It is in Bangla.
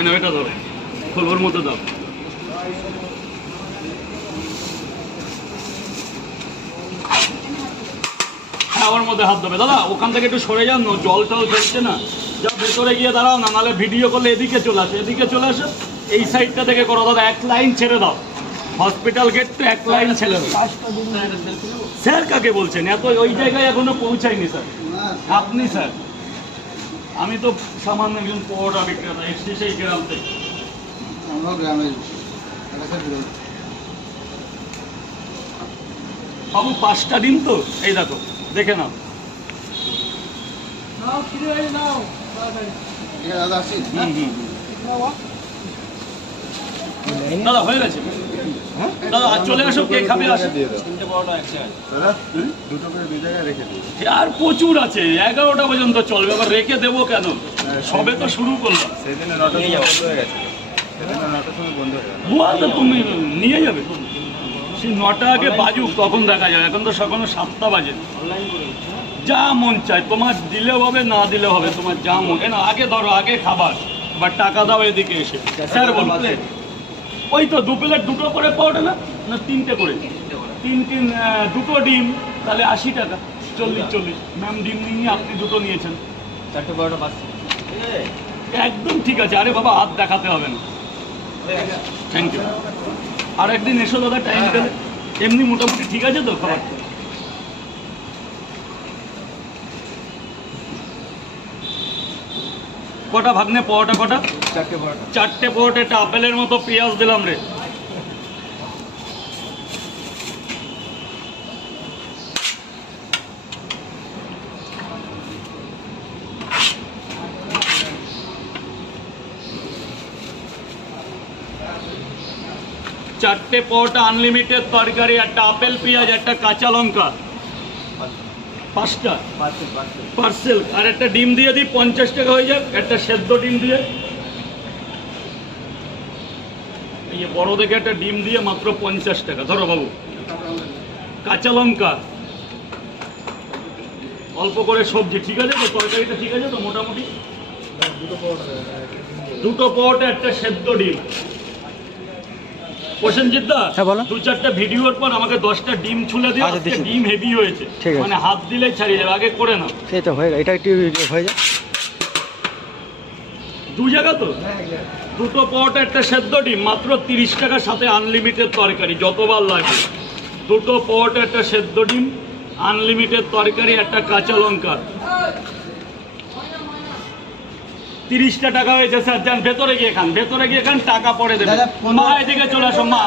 কেন এটা ধরো খোলবার মতো দাও। খাওয়ার মধ্যে হাত দেবে। দাদা, ওখান থেকে একটু সরে যান জল টল ফেলছে না। যা ভেতরে গিয়ে দাঁড়াও না, নাহলে ভিডিও করলে এদিকে চলে আসে, এদিকে চলে আসে। এই সাইডটা থেকে করো, দাদা, এক লাইন ছেড়ে দাও। হসপিটাল গেট তো এক লাইন ছেড়ে দাও। স্যার কাকে বলছেন? এত ওই জায়গায় এখনও পৌঁছায়নি, স্যার। আপনি, স্যার। আমি তো সামান্য একজন পরোটা বিক্রেতা এসছি সেই গ্রাম থেকে আমরাও গ্রামের এলাকার বাবু পাঁচটা দিন তো? এই দেখো দেখে নাও। ঠিক আছে দাদা আসি। হুম, হুম। দাদা হয়ে গেছে? দাদা আর চলে আসো কে খাবে? আসো দাদা দুটো করে দুই জায়গায় রেখে দিই আর প্রচুর আছে এগারোটা পর্যন্ত চলবে আবার রেখে দেবো কেন? সবে তো শুরু করলাম। সেদিনে নটার সময় বন্ধ হয়ে তুমি নিয়ে যাবে? সেই নটা আগে বাজুক তখন দেখা যাবে। এখন তো সকালে সাতটা বাজে। যা মন চায় তোমার দিলেও হবে না দিলেও হবে তোমার যা মন। না আগে ধরো আগে খাবার। বা টাকা দাও এদিকে এসে। স্যার বলুন। ওই তো দু প্লেট দুটো করে পাওয়াটা না? না তিনটে করে। তিন তিন দুটো ডিম তাহলে আশি টাকা। চল্লিশ চল্লিশ। ম্যাম ডিম নিয়ে আপনি দুটো নিয়েছেন। চারটে বারোটা পাঁচ একদম ঠিক আছে। আরে বাবা হাত দেখাতে হবে না। থ্যাংক ইউ আর একদিন এসো দাদা টাইম পেলে এমনি মোটামুটি ঠিক আছে তো? খাবার? কটা ভাগ্নে পরোটা কটা? চারটে বারোটা পরোটা একটা আপেলের মতো পেঁয়াজ দিলাম রে। চারটে পরোটা আনলিমিটেড তরকারি একটা আপেল পেঁয়াজ একটা কাঁচা লঙ্কা। পাঁচটা? পার্সেল আর একটা ডিম দিয়ে দিই পঞ্চাশ টাকা হয়ে যাক একটা সেদ্ধ ডিম দিয়ে। বড় দেখে একটা ডিম দিয়ে মাত্র পঞ্চাশ টাকা। ধরো বাবু। কাঁচা লঙ্কা। অল্প করে সবজি ঠিক আছে তো? তরকারিটা ঠিক আছে তো? মোটামুটি? দুটো পরোটা একটা সেদ্ধ ডিম। প্রসেনজিৎ দা হ্যাঁ, দু চারটা ভিডিওর পর আমাকে দশটা ডিম ছুলে দিয়ে আচ্ছা। ডিম হেভি হয়েছে। মানে হাত দিলেই ছাড়িয়ে যাবে আগে করে নাও। সেটা হয়ে গেল। এটা একটু হয়ে যায় দু জায়গা তো? দুটো পট একটা সেদ্ধ ডিম মাত্র তিরিশ টাকার সাথে আনলিমিটেড তরকারি যতবার লাগে। দুটো পট একটা সেদ্ধ ডিম আনলিমিটেড তরকারি একটা কাঁচা লঙ্কা। তিরিশটা টাকা হয়েছে স্যার। যান ভেতরে গিয়ে খান ভেতরে গিয়ে খান টাকা পরে দেবে। মা এদিকে চলে আসো মা।